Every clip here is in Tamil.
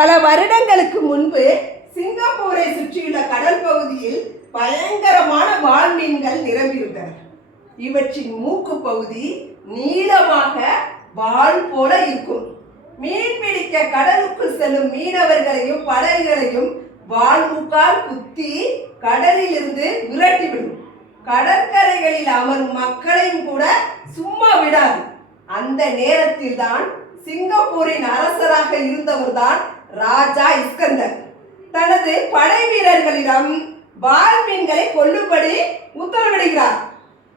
பல வருடங்களுக்கு முன்பு சிங்கப்பூரை சுற்றியுள்ள கடல் பகுதியில் பயங்கரமான வால்மீன்கள் நிரம்பியிருந்தன இவற்றின் மூக்கு பகுதி நீளமாக வால் போல இருக்கும். மீன் பிடிக்க கடலுக்குள் செல்லும் மீனவர்களையும் படகுகளையும் வால்முக்கால் குத்தி கடலில் இருந்து விரட்டிவிடும். கடற்கரைகளில் அமரும் மக்களையும் கூட சும்மா விடாது. அந்த நேரத்தில் தான் சிங்கப்பூரின் அரசராக இருந்தவர்தான் ராஜா இஸ்கந்தர். தனது படை வீரர்களிடம் வால் மீன்களை கொல்லும்படி உத்தரவிடுகிறார்.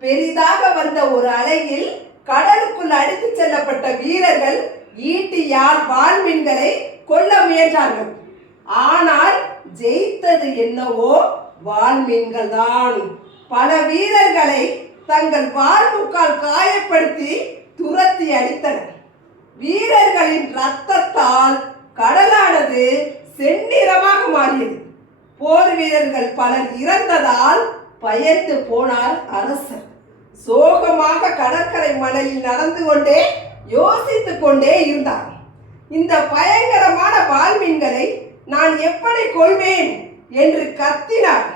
பெரிதாக வந்த ஒரு அலையில் கடலுக்குள் அடித்துச் செல்லப்பட்ட வீரர்கள் ஈட்டியால் வால் மீன்களை கொல்ல முயன்றார்கள். ஆனால் ஜெயித்தது என்னவோ வால் மீன்கள் தான் பல வீரர்களை தங்கள் வாழ்முக்கால் காயப்படுத்தி துரத்தி அடித்தனர். வீரர்களின் ரத்த கடலானது செந்நிறமாக மாறியது. போர் வீரர்கள் பலர் இறந்ததால் பயந்து போனார் அரசர். சோகமாக கடற்கரை மலையில் நடந்து கொண்டே யோசித்துக் கொண்டே இருந்தார். இந்த பயங்கரமான வால்மீன்களை நான் எப்படி கொள்வேன் என்று கத்தினார்.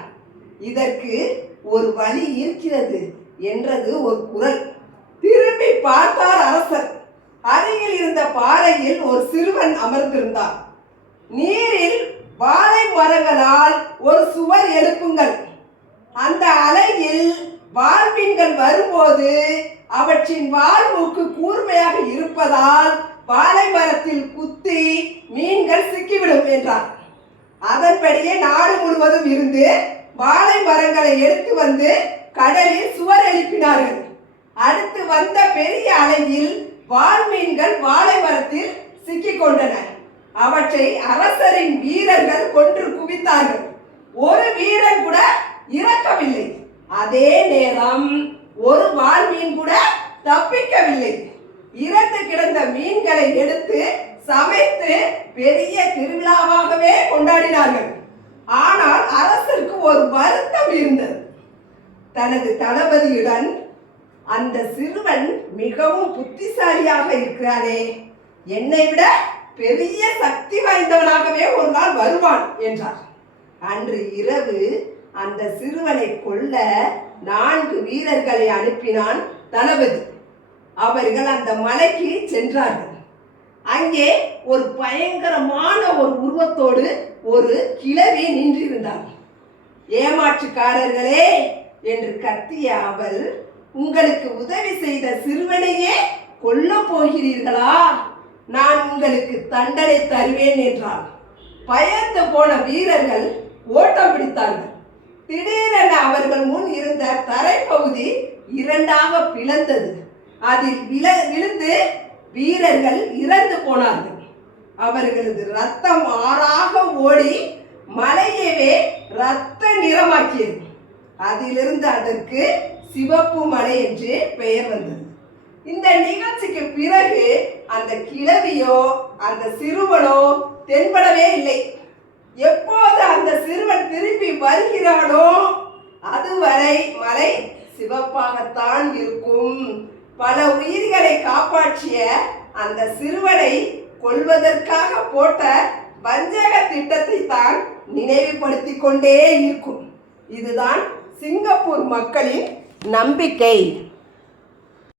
இதற்கு ஒரு வழி இருக்கிறது என்றது ஒரு குரல். திரும்பி பார்த்தார் அரசர். அருகில் இருந்த பாறையில் ஒரு சிறுவன் அமர்ந்திருந்தான். நீரில் வாழை மரங்களால் ஒரு சுவர் எழுப்புங்கள். அந்த அலையில் வால்மீன்கள் வரும்போது அவற்றின் வாழ்வுக்கு கூர்மையாக இருப்பதால் வாழை மரத்தில் குத்தி மீன்கள் சிக்கிவிடும் என்றார். அதன்படியே நாடு முழுவதும் இருந்து வாழை மரங்களை எடுத்து வந்து கடலில் சுவர் எழுப்பினார்கள். அடுத்து வந்த பெரிய அலையில் வால்மீன்கள் வாழை மரத்தில் சிக்கிக் கொண்டன அவற்றை அரசரின் வீரர்கள் கொன்று குவித்தார்கள். ஒரு வீரன் கூட இறக்கவில்லை. அதே நேரம் ஒரு வால்மீன் கூட தப்பிக்கவில்லை. இறந்து கிடந்த மீன்களை எடுத்து சமைத்து பெரிய திருவிழாவாகவே கொண்டாடினார்கள். ஆனால் அரசருக்கு ஒரு வருத்தம் இருந்தது. தனது தளபதியுடன் அந்த சிறுவன் மிகவும் புத்திசாலியாக இருக்கிறானே. என்னை விட பெரிய சக்தி வாய்ந்தவனாகவே ஒரு நாள் வருவான் என்றார். அன்று இரவு அந்த சிறுவனை கொல்ல நான்கு வீரர்களை அனுப்பினான் தளபதி. அவர்கள் அந்த மலைக்கு சென்றார்கள். அங்கே ஒரு பயங்கரமான ஒரு உருவத்தோடு ஒரு கிழவி நின்றிருந்தார். ஏமாற்றுக்காரர்களே என்று கத்திய அவள் உங்களுக்கு உதவி செய்த சிறுவனையே கொல்ல போகிறீர்களா? நான் உங்களுக்கு தண்டனை தருவேன் என்றார். பயந்து போன வீரர்கள் ஓட்டம் பிடித்தார்கள். திடீரென அவர்கள் முன் இருந்த தரைப்பகுதி இரண்டாக பிளந்தது. அதில் விழ விழுந்து வீரர்கள் இறந்து போனார்கள். அவர்களது ரத்தம் ஆறாக ஓடி மலையவே ரத்த நிறமாக்கியது. அதிலிருந்து அதற்கு சிவப்பு மலை என்று பெயர் வந்தது. இந்த நிகழ்ச்சிக்கு பிறகு அந்த கிழவியோ அந்த சிறுவனோ தென்படவே இல்லை. எப்போது அந்த சிறுவன் திரும்பி வருகிறானோ அதுவரை மலை சிவப்பாகத்தான் இருக்கும். பல உயிர்களை காப்பாற்றிய அந்த சிறுவனை கொள்வதற்காக போட்ட வஞ்சக திட்டத்தை தான் நினைவுபடுத்திக் கொண்டே இருக்கும். இதுதான் சிங்கப்பூர் மக்களின் நம்பிக்கை.